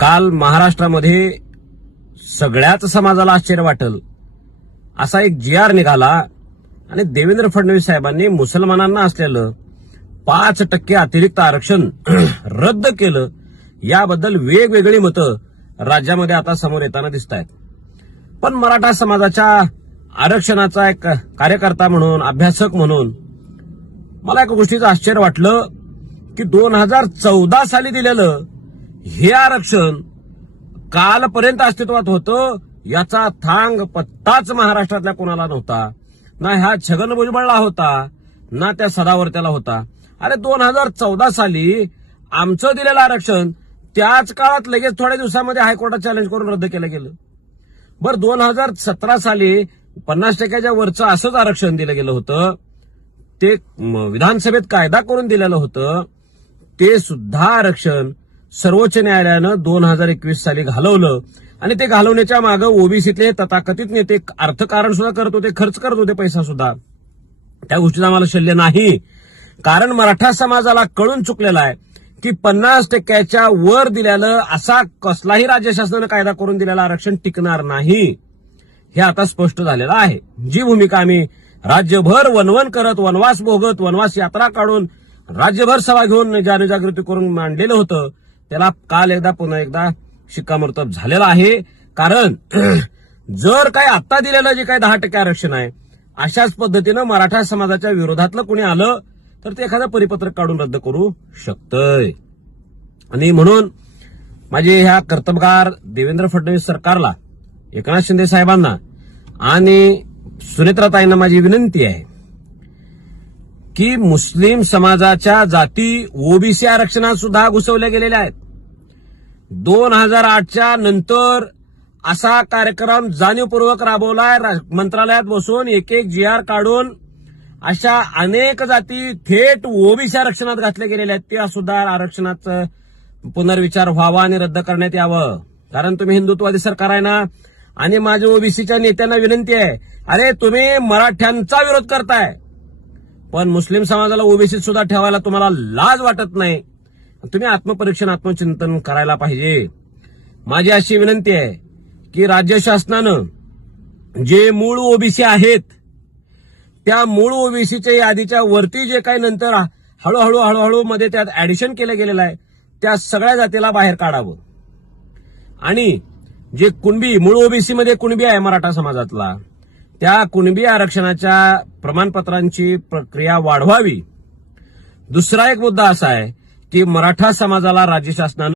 काल महाराष्ट्रामध्ये सगळ्याच समाजाला आश्चर्य वाटेल असा एक GR निघाला आणि देवेंद्र फडणवीस साहेबांनी मुसलमानांना असलेलं 5% अतिरिक्त आरक्षण रद्द केलं. याबद्दल वेगवेगळी मतं राज्यामध्ये आता समोर येताना दिसत आहेत. पण मराठा समाजाच्या आरक्षणाचा एक कार्यकर्ता म्हणून, अभ्यासक म्हणून मला एका गोष्टीचं आश्चर्य वाटलं की 2014 साली दिलेलं हे आरक्षण कालपर्यंत अस्तित्वात होतं याचा थांग पत्ताच महाराष्ट्रातल्या कोणाला नव्हता. ना ह्या छगन भुजबळला होता, ना त्या सदावर्त्याला होता. अरे 2014 साली आमचं दिलेलं आरक्षण त्याच काळात लगेच थोड्या दिवसामध्ये हायकोर्टात चॅलेंज करून रद्द केलं गेलं. बरं 2017 साली 50%च्या वरचं असंच आरक्षण दिलं गेलं होतं. ते विधानसभेत कायदा करून दिलेलं होतं. ते सुद्धा आरक्षण सर्वोच्च न्यायालयानं 2021 साली घालवलं आणि ते घालवण्याच्या मागे ओबीसीतले तथाकथित नेते अर्थकारण सुद्धा करत होते, खर्च करत होते पैसा सुद्धा. त्या गोष्टीचा आम्हाला शल्य नाही, कारण मराठा समाजाला कळून चुकलेला आहे की 50%च्या वर दिलेलं असा कसलाही राज्य शासनानं कायदा करून दिलेलं आरक्षण टिकणार नाही. हे आता स्पष्ट झालेलं आहे. जी भूमिका आम्ही राज्यभर वनवन करत, वनवास भोगत, वनवास यात्रा काढून, राज्यभर सभा घेऊन जनजागृती करून मांडलेलं होतं, त्याला काल पुन्हा एकदा शिक्कामोर्तब झालेला आहे. कारण जर काही आता दिलेलं जे काही 10% आरक्षण आहे, अशाच पद्धतीनं मराठा समाजाच्या विरोधातलं कुणी आलं तर ते एखादं परिपत्रक काढून रद्द करू शकतंय. आणि म्हणून माझे ह्या कर्तबगार देवेंद्र फडणवीस सरकारला, एकनाथ शिंदे साहेबांना आणि सुनेत्राताईंना माझी विनंती आहे की मुस्लिम समाजाच्या जाती ओबीसी आरक्षणात सुद्धा घुसवल्या गेलेल्या आहेत. 2008च्या नंतर असा कार्यक्रम जाणीवपूर्वक राबवलाय. मंत्रालयात बसून एक GR काढून अशा अनेक जाती थेट ओबीसी आरक्षणात घातल्या गेलेल्या आहेत. त्या सुद्धा आरक्षणाचं पुनर्विचार व्हावा आणि रद्द करण्यात यावं. कारण तुम्ही हिंदुत्ववादी सरकार आहे ना, आणि माझ्या ओबीसीच्या नेत्यांना विनंती आहे, अरे तुम्ही मराठ्यांचा विरोध करताय पण मुस्लिम समाजाला ओबीसीत सुद्धा ठेवायला तुम्हाला लाज वाटत नाही. तुम्ही आत्मपरीक्षण, आत्मचिंतन करायला पाहिजे. माझी अशी विनंती आहे की राज्य शासनानं जे मूळ ओबीसी आहेत त्या मूळ ओबीसीच्या यादीच्या वरती जे काही नंतर हळूहळू मध्ये त्यात ऍडिशन केलं गेलेलं आहे त्या सगळ्या जातीला बाहेर काढावं. आणि जे कुणबी, मूळ ओबीसी मध्ये कुणबी आहे मराठा समाजातला, त्या कुणबी आरक्षणाच्या प्रमाणपत्रांची प्रक्रिया वाढवावी. दुसरा एक मुद्दा असा आहे की मराठा समाजाला राज्य शासनानं